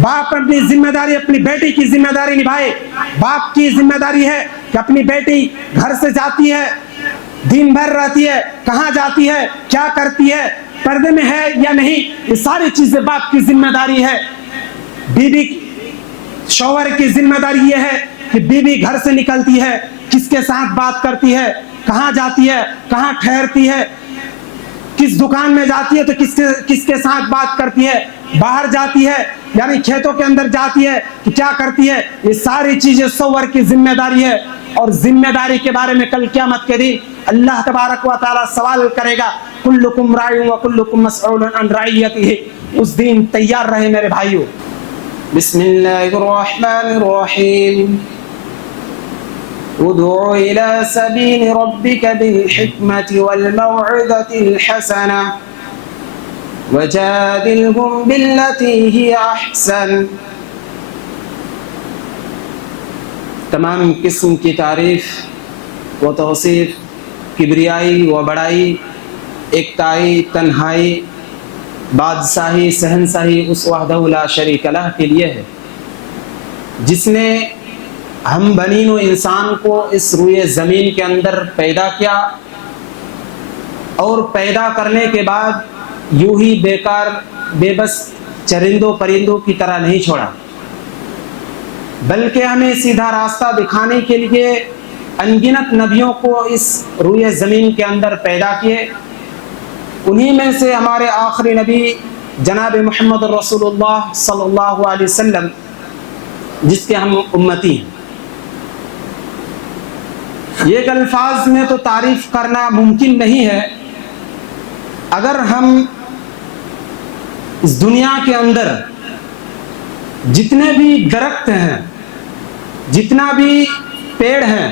باپ اپنی ذمہ داری اپنی بیٹی کی ذمہ داری نبھائے. باپ کی ذمہ داری ہے کہ اپنی بیٹی گھر سے جاتی ہے, دن بھر رہتی ہے, کہاں جاتی ہے, کیا کرتی ہے, پردے میں ہے یا نہیں, یہ ساری چیزیں باپ کی ذمہ داری ہے. بیوی شوہر کی ذمہ داری یہ ہے کہ بیوی گھر سے نکلتی ہے, کس کے ساتھ بات کرتی ہے, کہاں جاتی ہے, کہاں ٹھہرتی ہے, کس دکان میں جاتی ہے تو کس کے ساتھ بات کرتی ہے, باہر جاتی ہے یعنی کھیتوں کے اندر جاتی ہے کہ کیا کرتی ہے. یہ ساری چیزیں شوہر کی ذمہ داری ہے. اور ذمہ داری کے بارے میں کل قیامت کے دن اللہ تبارک و تعالی سوال کرے گا, کلکم راع و کلکم مسئول عن رعیتہ. اس دن تیار رہے میرے بھائیوں. بسم اللہ الرحمن الرحیم. ادع إلى سبيل ربك بالحكمة والموعظة الحسنة وجادلهم بالتي هي أحسن. تمام قسم کی تعریف و توصیف, کبریائی و بڑائی, ایکتائی, تنہائی, بادشاہی, شہنشاہی اس وحدہ لا شریک لہ کے لیے ہے, جس نے ہم بنین و انسان کو اس روئے زمین کے اندر پیدا کیا, اور پیدا کرنے کے بعد یوں ہی بیکار بے بس چرندوں پرندوں کی طرح نہیں چھوڑا, بلکہ ہمیں سیدھا راستہ دکھانے کے لیے انگنت نبیوں کو اس روئے زمین کے اندر پیدا کیے. انہی میں سے ہمارے آخری نبی جناب محمد رسول اللہ صلی اللہ علیہ وسلم, جس کے ہم امتی ہیں. یہ الفاظ میں تو تعریف کرنا ممکن نہیں ہے. اگر ہم اس دنیا کے اندر جتنے بھی درخت ہیں, جتنا بھی پیڑ ہیں,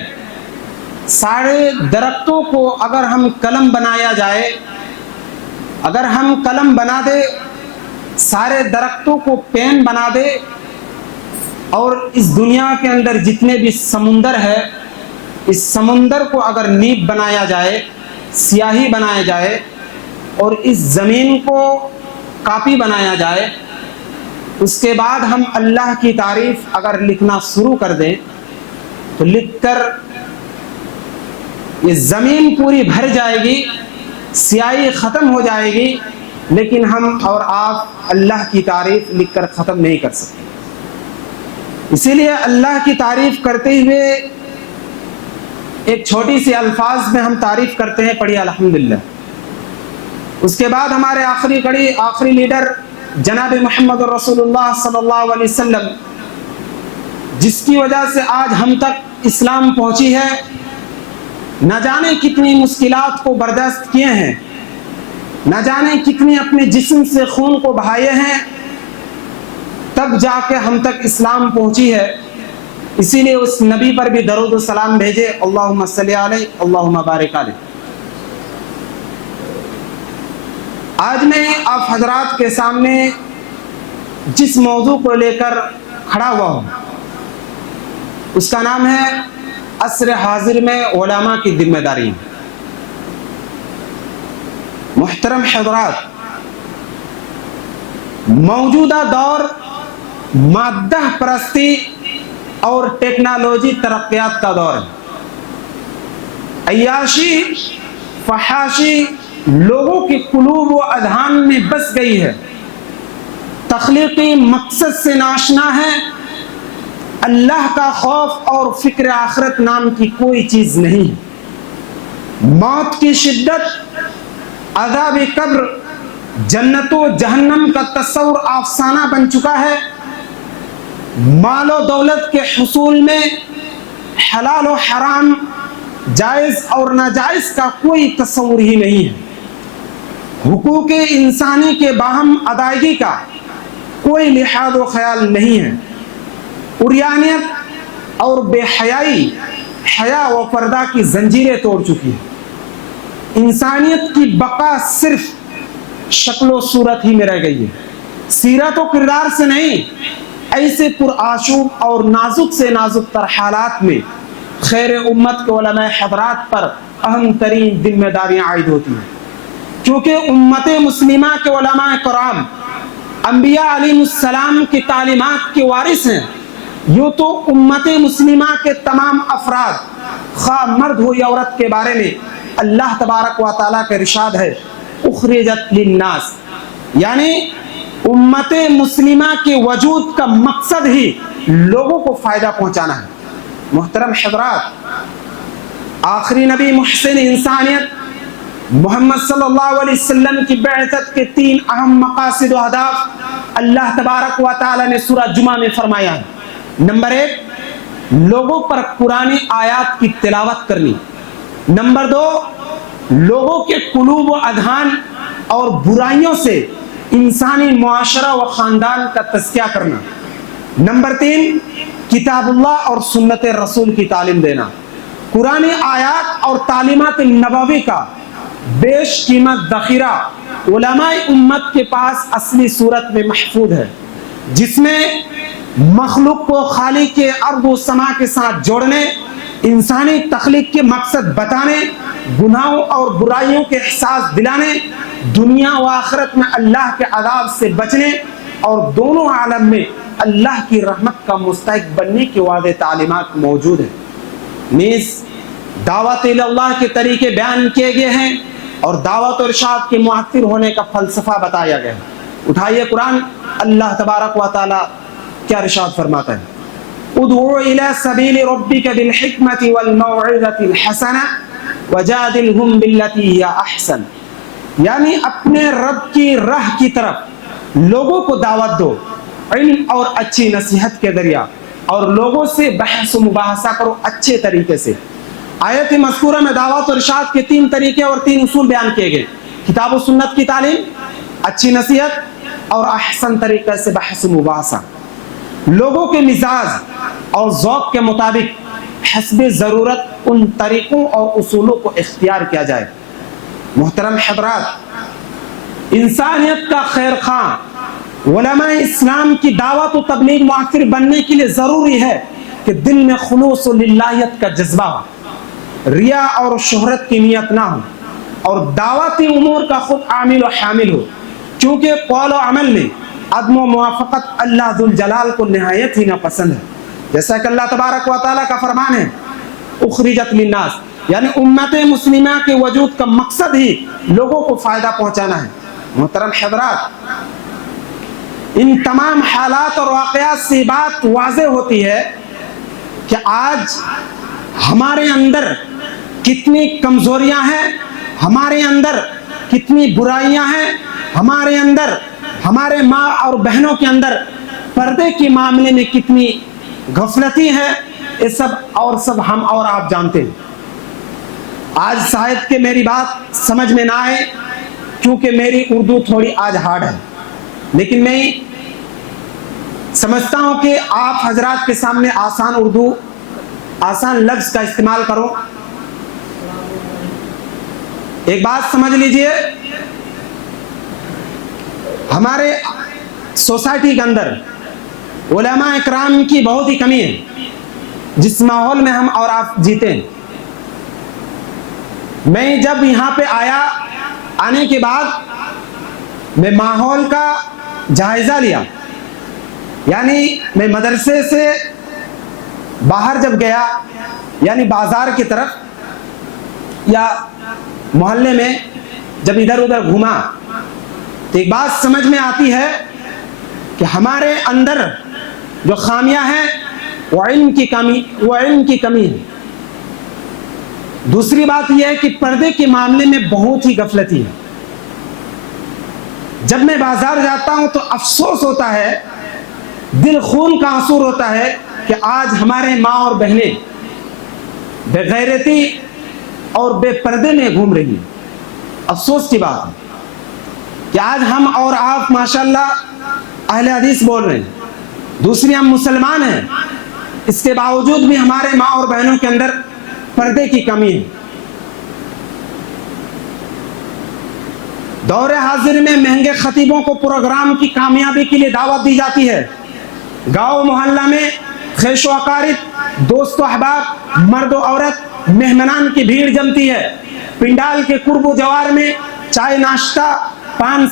سارے درختوں کو اگر ہم قلم بنایا جائے, اگر ہم قلم بنا دے, سارے درختوں کو پین بنا دے, اور اس دنیا کے اندر جتنے بھی سمندر ہے, اس سمندر کو اگر نیب بنایا جائے, سیاہی بنایا جائے, اور اس زمین کو کاپی بنایا جائے, اس کے بعد ہم اللہ کی تعریف اگر لکھنا شروع کر دیں تو لکھ کر یہ زمین پوری بھر جائے گی, سیاہی ختم ہو جائے گی, لیکن ہم اور آپ اللہ کی تعریف لکھ کر ختم نہیں کر سکتے. اسی لیے اللہ کی تعریف کرتے ہوئے ایک چھوٹی سی الفاظ میں ہم تعریف کرتے ہیں, پڑھیے الحمدللہ. اس کے بعد ہمارے آخری لیڈر جناب محمد رسول اللہ صلی اللہ علیہ وسلم, جس کی وجہ سے آج ہم تک اسلام پہنچی ہے, نہ جانے کتنی مشکلات کو برداشت کیے ہیں, نہ جانے کتنی اپنے جسم سے خون کو بہائے ہیں, تب جا کے ہم تک اسلام پہنچی ہے. اسی لیے اس نبی پر بھی درود و سلام بھیجے, اللہم صلی علیہ اللہم بارک علیہ. آج میں آپ حضرات کے سامنے جس موضوع کو لے کر کھڑا ہوا ہوں, اس کا نام ہے عصر حاضر میں علماء کی ذمہ داری. محترم حضرات, موجودہ دور مادہ پرستی اور ٹیکنالوجی ترقیات کا دور ہے. عیاشی فحاشی لوگوں کے قلوب و اذہان میں بس گئی ہے. تخلیقی مقصد سے ناشنا ہے. اللہ کا خوف اور فکر آخرت نام کی کوئی چیز نہیں. موت کی شدت, عذاب قبر, جنت و جہنم کا تصور افسانہ بن چکا ہے. مال و دولت کے حصول میں حلال و حرام, جائز اور ناجائز کا کوئی تصور ہی نہیں ہے. حقوق انسانی کے باہم ادائیگی کا کوئی لحاظ و خیال نہیں ہے. عریانیت اور بے حیائی حیا و پردہ کی زنجیریں توڑ چکی ہے. انسانیت کی بقا صرف شکل و صورت ہی میں رہ گئی ہے, سیرت و کردار سے نہیں. ایسے پرآشوب اور نازک سے نازک تر حالات میں خیر امت کے علماء حضرات پر اہم ترین ذمہ داریاں عائد ہوتی ہیں, کیونکہ امت مسلمہ کے علماء کرام انبیاء علیہ السلام کی تعلیمات کے وارث ہیں. یوں تو امت مسلمہ کے تمام افراد خواہ مرد ہو یا عورت کے بارے میں اللہ تبارک و تعالیٰ کا ارشاد ہے اخرجت للناس، یعنی امت مسلمہ کے وجود کا مقصد ہی لوگوں کو فائدہ پہنچانا ہے. محترم حضرات، آخری نبی محسن انسانیت محمد صلی اللہ علیہ وسلم کی بعثت کے 3 اہم مقاصد و اہداف اللہ تبارک و تعالی نے سورہ جمعہ میں فرمایا ہے. نمبر 1، لوگوں پر قرآنی آیات کی تلاوت کرنی. نمبر 2، لوگوں کے قلوب و اذہان اور برائیوں سے انسانی معاشرہ و خاندان کا تزکیہ کرنا. نمبر 3، کتاب اللہ اور سنت رسول کی تعلیم دینا. قرآن آیات اور تعلیمات نبوی کا بیش قیمت ذخیرہ علماء امت کے پاس اصلی صورت میں محفوظ ہے، جس میں مخلوق کو خالق کے ارض و سما کے ساتھ جوڑنے، انسانی تخلیق کے مقصد بتانے، گناہوں اور برائیوں کے احساس دلانے، دنیا و آخرت میں اللہ کے عذاب سے بچنے اور دونوں عالم میں اللہ کی رحمت کا مستحق بننے کی واضح تعلیمات موجود ہیں. نیز دعوت اللہ کے طریقے بیان کیے گئے ہیں اور دعوت و ارشاد کے مؤثر ہونے کا فلسفہ بتایا گیا ہے. اٹھائیے قرآن، اللہ تبارک و تعالی کیا ارشاد فرماتا ہے؟ ادعو الی سبیل ربک بالحکمت والموعظۃ الحسنہ وجادلہم باللتی ہی احسن، یعنی اپنے رب کی راہ کی طرف لوگوں کو دعوت دو علم اور اچھی نصیحت کے ذریعہ، اور لوگوں سے بحث و مباحثہ کرو اچھے طریقے سے. آیت مذکورہ میں دعوت و ارشاد کے 3 طریقے اور 3 اصول بیان کیے گئے: کتاب و سنت کی تعلیم، اچھی نصیحت اور احسن طریقے سے بحث و مباحثہ. لوگوں کے مزاج اور ذوق کے مطابق حسب ضرورت ان طریقوں اور اصولوں کو اختیار کیا جائے. محترم حضرات، انسانیت کا خیر خواہ علماء اسلام کی دعوت و تبلیغ مؤثر بننے کے لیے ضروری ہے کہ دل میں خلوص و للہیت کا جذبہ ہو، ریا اور شہرت کی نیت نہ ہو، اور دعوتی امور کا خود عامل و حامل ہو، کیونکہ قول و عمل میں عدم و موافقت اللہ ذوالجلال کو نہایت ہی ناپسند ہے. جیسا کہ اللہ تبارک و تعالیٰ کا فرمان ہے اخرجت للناس، یعنی امت مسلمہ کے وجود کا مقصد ہی لوگوں کو فائدہ پہنچانا ہے. محترم حضرات، ان تمام حالات اور واقعات سے بات واضح ہوتی ہے کہ آج ہمارے اندر کتنی کمزوریاں ہیں، ہمارے اندر کتنی برائیاں ہیں، ہمارے اندر، ہمارے ماں اور بہنوں کے اندر پردے کے معاملے میں کتنی غفلتی ہے. یہ سب ہم اور آپ جانتے ہیں. آج شاید کہ میری بات سمجھ میں نہ آئے کیونکہ میری اردو تھوڑی آج ہارڈ ہے، لیکن میں سمجھتا ہوں کہ آپ حضرات کے سامنے آسان اردو، آسان لفظ کا استعمال کرو. ایک بات سمجھ لیجئے، ہمارے سوسائٹی کے اندر علماء اکرام کی بہت ہی کمی ہے جس ماحول میں ہم اور آپ جیتے ہیں. میں جب یہاں پہ آنے کے بعد میں ماحول کا جائزہ لیا، یعنی میں مدرسے سے باہر جب گیا، یعنی بازار کی طرف یا محلے میں جب ادھر ادھر گھوما، تو ایک بات سمجھ میں آتی ہے کہ ہمارے اندر جو خامیاں ہیں وہ علم کی کمی ہے. دوسری بات یہ ہے کہ پردے کے معاملے میں بہت ہی غفلتی ہے. جب میں بازار جاتا ہوں تو افسوس ہوتا ہے، دل خون کا آنسور ہوتا ہے کہ آج ہمارے ماں اور بہنیں بے غیرتی اور بے پردے میں گھوم رہی ہیں. افسوس کی بات ہے کہ آج ہم اور آپ ماشاءاللہ اہل حدیث بول رہے ہیں، دوسری ہم مسلمان ہیں، اس کے باوجود بھی ہمارے ماں اور بہنوں کے اندر پردے کی کمی ہے. دور حاضر میں مہنگے خطیبوں کو پروگرام کی کامیابی کے لیے دعوت دی جاتی ہے. گاؤں محلہ میں خیش و اقارب، دوست و احباب، مرد و عورت، مہمانان کی بھیڑ جمتی ہے. پنڈال کے قرب و جوار میں چائے، ناشتہ، پان،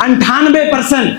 98%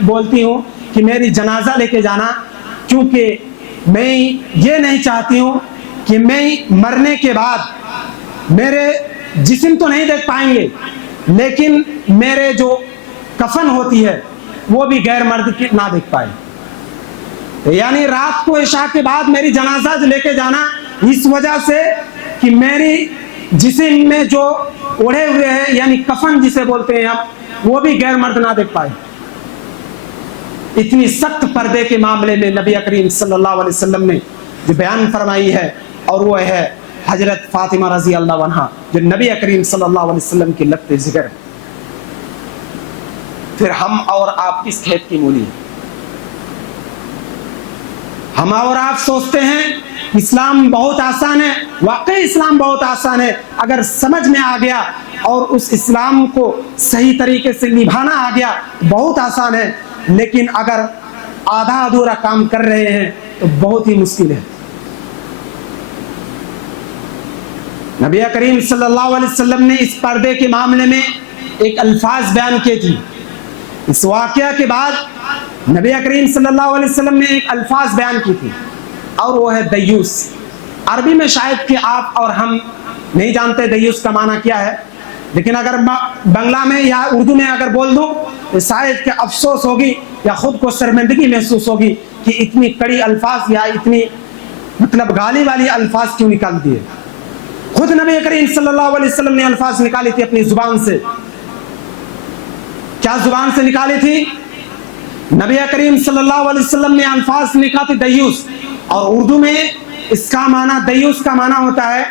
بولتی ہوں کہ میری جنازہ لے کے جانا، کیونکہ میں یہ نہیں چاہتی ہوں کہ میں مرنے کے بعد میرے جسم تو نہیں دیکھ پائیں گے، لیکن میرے جو کفن ہوتی ہے وہ بھی غیر مرد کی نہ دیکھ پائے. یعنی رات کو عشاء کے بعد میری جنازہ لے کے جانا اس وجہ سے کہ میری جسم میں جو اوڑھے ہوئے ہیں یعنی کفن جسے بولتے ہیں اب، وہ بھی غیر مرد نہ دیکھ پائے. اتنی سخت پردے کے معاملے میں نبی کریم صلی اللہ علیہ وسلم نے جو بیان فرمائی ہے، اور وہ ہے حضرت فاطمہ رضی اللہ عنہا جو نبی کریم صلی اللہ علیہ وسلم کی لقب ذکر ہے. پھر ہم اور آپ کس کھیت کی مولی ہیں؟ ہم اور آپ سوچتے ہیں اسلام بہت آسان ہے. واقعی اسلام بہت آسان ہے اگر سمجھ میں آ گیا اور اس اسلام کو صحیح طریقے سے نبھانا آ گیا بہت آسان ہے، لیکن اگر آدھا ادھورا کام کر رہے ہیں تو بہت ہی مشکل ہے. نبی کریم صلی اللہ علیہ وسلم نے اس پردے کے معاملے میں ایک الفاظ بیان کیے تھے. اس واقعہ کے بعد نبی کریم صلی اللہ علیہ وسلم نے ایک الفاظ بیان کی تھی، اور وہ ہے دیوس. عربی میں شاید کہ آپ اور ہم نہیں جانتے دیوس کا معنی کیا ہے، لیکن اگر بنگلہ میں یا اردو میں اگر بول دوں تو شاید کہ افسوس ہوگی یا خود کو شرمندگی محسوس ہوگی کہ اتنی کڑی الفاظ یا اتنی مطلب گالی والی الفاظ کیوں نکال دیے. خود نبی کریم صلی اللہ علیہ وسلم نے الفاظ نکالی تھی اپنی زبان سے. کیا زبان سے نکالی تھی؟ نبی کریم صلی اللہ علیہ وسلم نے الفاظ نکالی دیوس، اور اردو میں اس کا معنی دیوس کا معنی ہوتا ہے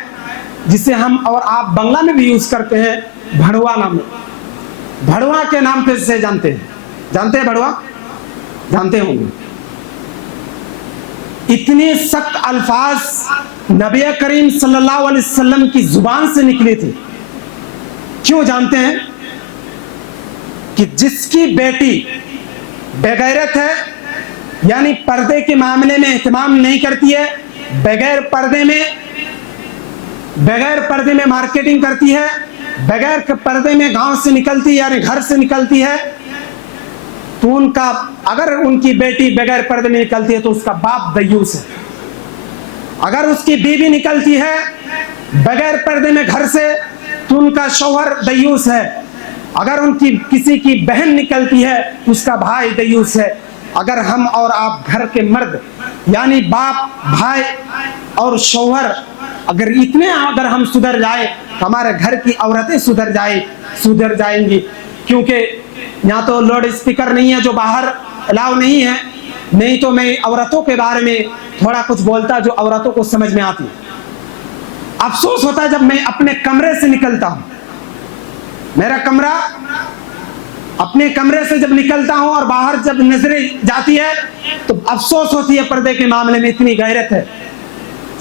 جسے ہم اور آپ بنگلہ میں بھی یوز کرتے ہیں بھڑوا نام. بھڑوا کے نام پہ سے جانتے ہیں بھڑوا جانتے ہوں گے. اتنے سخت الفاظ نبی کریم صلی اللہ علیہ وسلم کی زبان سے نکلی تھی. کیوں جانتے ہیں؟ کہ جس کی بیٹی بغیرت ہے، یعنی پردے کے معاملے میں اہتمام نہیں کرتی ہے، بغیر پردے میں مارکیٹنگ کرتی ہے، بغیر پردے میں گاؤں سے نکلتی ہے یعنی گھر سے نکلتی ہے، تو اگر ان کی بیٹی بغیر پردے میں نکلتی ہے تو اس کا باپ دیوس ہے. اگر اس کی بیوی نکلتی ہے بغیر پردے میں گھر سے تو ان کا شوہر دیوس ہے. اگر ان کی کسی کی بہن نکلتی ہے تو اس کا بھائی دیوس ہے. اگر ہم اور آپ گھر کے مرد یعنی باپ، بھائی اور شوہر اگر ہم سدھر جائے تو ہمارے گھر کی عورتیں سدھر جائیں گی. کیونکہ یہاں تو لاؤڈ اسپیکر نہیں ہے جو باہر الاؤ نہیں ہے، نہیں تو میں عورتوں کے بارے میں تھوڑا کچھ بولتا جو عورتوں کو سمجھ میں آتی. افسوس ہوتا ہے جب میں اپنے کمرے سے نکلتا ہوں، میرا کمرہ، اپنے کمرے سے جب نکلتا ہوں اور باہر جب نظریں جاتی ہے تو افسوس ہوتی ہے. پردے کے معاملے میں اتنی غیرت ہے.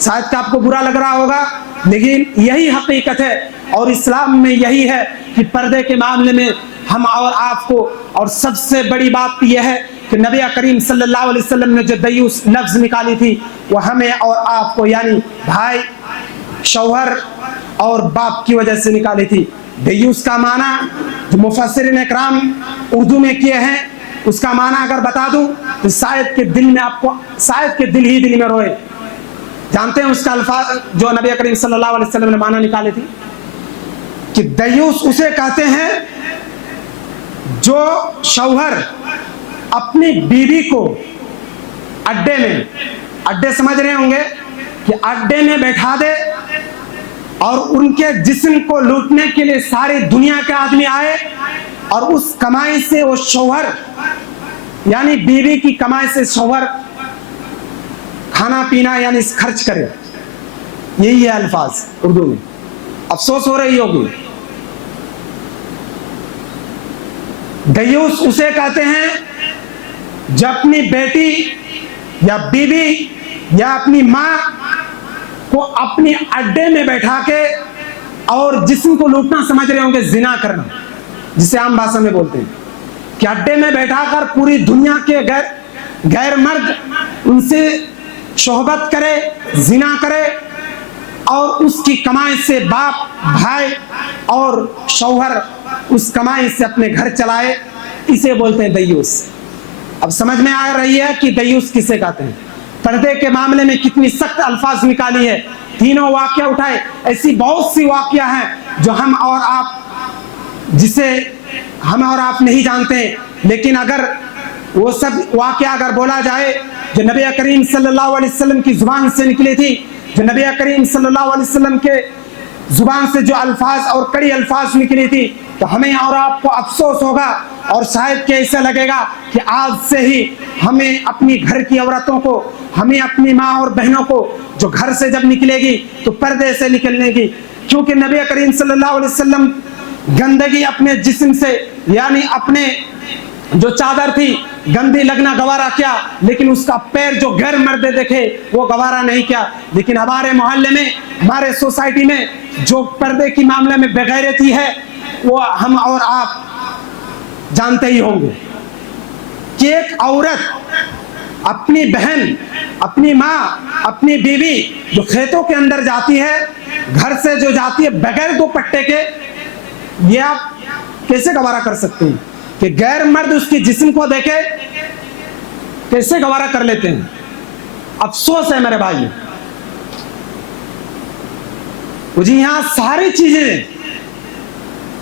شاید کہ آپ کو برا لگ رہا ہوگا، لیکن یہی حقیقت ہے، اور اسلام میں یہی ہے کہ پردے کے معاملے میں ہم اور آپ کو، اور سب سے بڑی بات یہ ہے کہ نبی کریم صلی اللہ علیہ وسلم نے جو دیوس لفظ نکالی تھی وہ ہمیں اور آپ کو یعنی بھائی، شوہر اور باپ کی وجہ سے نکالی تھی. دیوس کا معنی جو مفسرین اکرام اردو میں کیے ہیں اس کا معنی اگر بتا دوں تو شاید کہ دل ہی میں روئے. جانتے ہیں اس کا الفاظ جو نبی کریم صلی اللہ علیہ وسلم نے معنی نکالے تھی کہ دیوس اسے کہتے ہیں جو شوہر اپنی بیوی کو اڈے سمجھ رہے ہوں گے کہ اڈے میں بیٹھا دے اور ان کے جسم کو لوٹنے کے لیے ساری دنیا کے آدمی آئے، اور اس کمائی سے وہ شوہر یعنی بیوی کی کمائی سے شوہر کھانا پینا یعنی خرچ کرے. یہی ہے الفاظ اردو میں. افسوس ہو رہی ہوگی. دیوس اسے کہتے ہیں جو اپنی بیٹی یا بیوی یا اپنی ماں کو اپنی اڈے میں بیٹھا کے اور جسم کو لوٹنا سمجھ رہے ہوں گے زنا کرنا، جسے عام بھاشا میں بولتے ہیں کہ اڈے میں بیٹھا کر پوری دنیا کے غیر مرد ان سے صحبت کرے، زنا کرے، اور اس کی کمائی سے باپ بھائی اور شوہر اس کمائی سے اپنے گھر چلائے، اسے بولتے ہیں دیوس۔ اب سمجھ میں آ رہی ہے کہ دیوس کسے کہتے ہیں۔ پردے کے معاملے میں کتنی سخت الفاظ نکالی ہے، تینوں واقعہ اٹھائے۔ ایسی بہت سی واقعہ ہیں جو ہم اور آپ نہیں جانتے ہیں، لیکن اگر وہ سب واقعہ اگر بولا جائے جو نبی کریم صلی اللہ علیہ وسلم کی زبان سے نکلی تھی، جو نبی کریم صلی اللہ علیہ وسلم کے زبان سے جو الفاظ اور کڑی الفاظ نکلی تھی، تو ہمیں اور آپ کو افسوس ہوگا اور شاید کہ ایسا لگے گا کہ آج سے ہی ہمیں اپنی گھر کی عورتوں کو، ہمیں اپنی ماں اور بہنوں کو جو گھر سے جب نکلے گی تو پردے سے نکلنے گی، کیونکہ نبی کریم صلی اللہ علیہ وسلم گندگی اپنے جسم سے، یعنی اپنے جو چادر تھی گندی لگنا گوارا کیا، لیکن اس کا پیر جو غیر مرد دیکھے وہ گوارا نہیں کیا۔ لیکن ہمارے محلے میں، ہمارے سوسائٹی میں جو پردے کی معاملے میں بغیرتی ہے، وہ ہم اور آپ جانتے ہی ہوں گے کہ ایک عورت اپنی بہن، اپنی ماں، اپنی بیوی جو کھیتوں کے اندر جاتی ہے، گھر سے جو جاتی ہے بغیر دوپٹے کے، یہ آپ کیسے گوارا کر سکتے ہیں کہ غیر مرد اس کی جسم کو دیکھے؟ کیسے گوارا کر لیتے ہیں؟ افسوس ہے میرے بھائی۔ مجھے یہاں ساری چیزیں،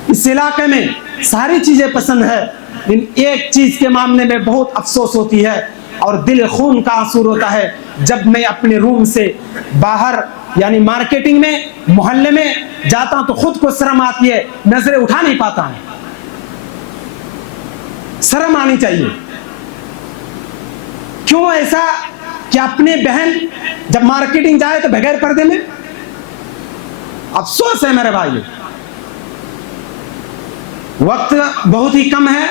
اس علاقے میں ساری چیزیں پسند ہے، لیکن ایک چیز کے معاملے میں بہت افسوس ہوتی ہے اور دل خون کا آنسور ہوتا ہے جب میں اپنے روم سے باہر، یعنی مارکیٹنگ میں، محلے میں جاتا ہوں تو خود کو شرم آتی ہے، نظریں اٹھا نہیں پاتا ہوں۔ شرم آنی چاہیے۔ کیوں ایسا کہ اپنی بہن جب مارکیٹنگ جائے تو بغیر پردے میں؟ افسوس ہے میرے بھائی۔ وقت بہت ہی کم ہے،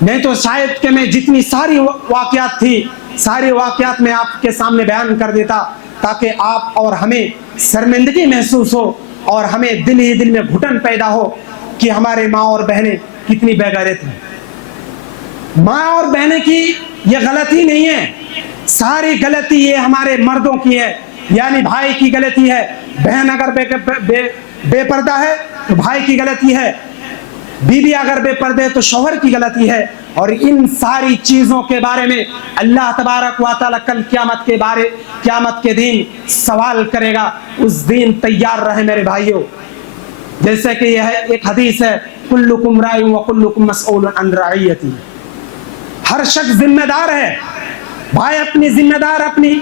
نہیں تو شاید کہ میں جتنی ساری واقعات تھی، ساری واقعات میں آپ کے سامنے بیان کر دیتا تاکہ آپ اور ہمیں شرمندگی محسوس ہو اور ہمیں دل ہی دل میں گھٹن پیدا ہو کہ ہمارے ماں اور بہنیں کتنی بے غیرت ہیں۔ ماں اور بہنیں کی یہ غلطی نہیں ہے، ساری غلطی یہ ہمارے مردوں کی ہے، یعنی بھائی کی غلطی ہے۔ بہن اگر بے پردہ ہے تو بھائی کی غلطی ہے، بیوی اگر بے پردے تو شوہر کی غلطی ہے۔ اور ان ساری چیزوں کے بارے میں اللہ تبارک و تعالی کل قیامت کے دن سوال کرے گا۔ اس دن تیار رہے میرے بھائیوں، جیسے کہ یہ ایک حدیث ہے، کلکم راع وکلکم مسئول عن رعیتہ۔ ہر شخص ذمہ دار ہے، بھائی اپنی ذمہ دار اپنی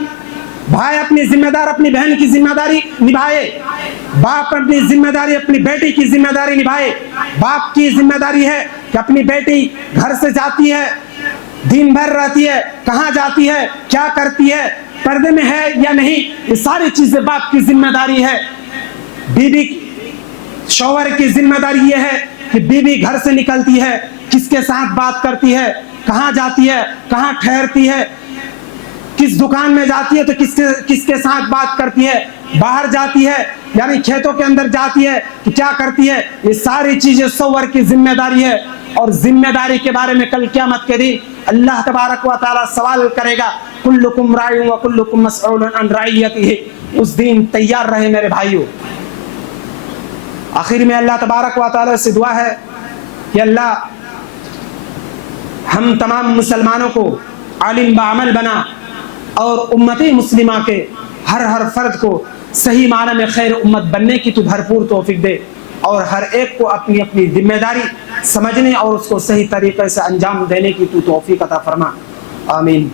بہن کی ذمہ داری نبھائے، باپ اپنی ذمہ داری اپنی بیٹی کی ذمہ داری نبھائے۔ باپ کی ذمہ داری ہے کہ اپنی بیٹی گھر سے جاتی ہے، دن بھر رہتی ہے، کہاں جاتی ہے، کیا کرتی ہے، پردے میں ہے یا نہیں، یہ ساری چیزیں باپ کی ذمہ داری ہے۔ بیوی، شوہر کی ذمہ داری یہ ہے کہ بیوی گھر سے نکلتی ہے، کس کے ساتھ بات کرتی ہے، کہاں جاتی ہے، کہاں ٹھہرتی ہے، کس دکان میں جاتی ہے تو کس کے ساتھ بات کرتی ہے، باہر جاتی ہے یعنی کھیتوں کے اندر جاتی ہے کہ کیا کرتی ہے، یہ ساری چیزیں شوہر کی ذمہ داری ہے۔ اور ذمہ داری کے بارے میں کل قیامت کے دن اللہ تبارک و تعالی سوال کرے گا، کلکم راع وکلکم مسئول عن رعیتہ۔ اس دن تیار رہے میرے بھائیوں۔ آخر میں اللہ تبارک و تعالی سے دعا ہے کہ اللہ ہم تمام مسلمانوں کو عالم بعمل بنا اور امتی مسلمہ کے ہر فرد کو صحیح معنی میں خیر امت بننے کی تو بھرپور توفیق دے، اور ہر ایک کو اپنی اپنی ذمہ داری سمجھنے اور اس کو صحیح طریقے سے انجام دینے کی تو توفیق عطا فرما۔ آمین۔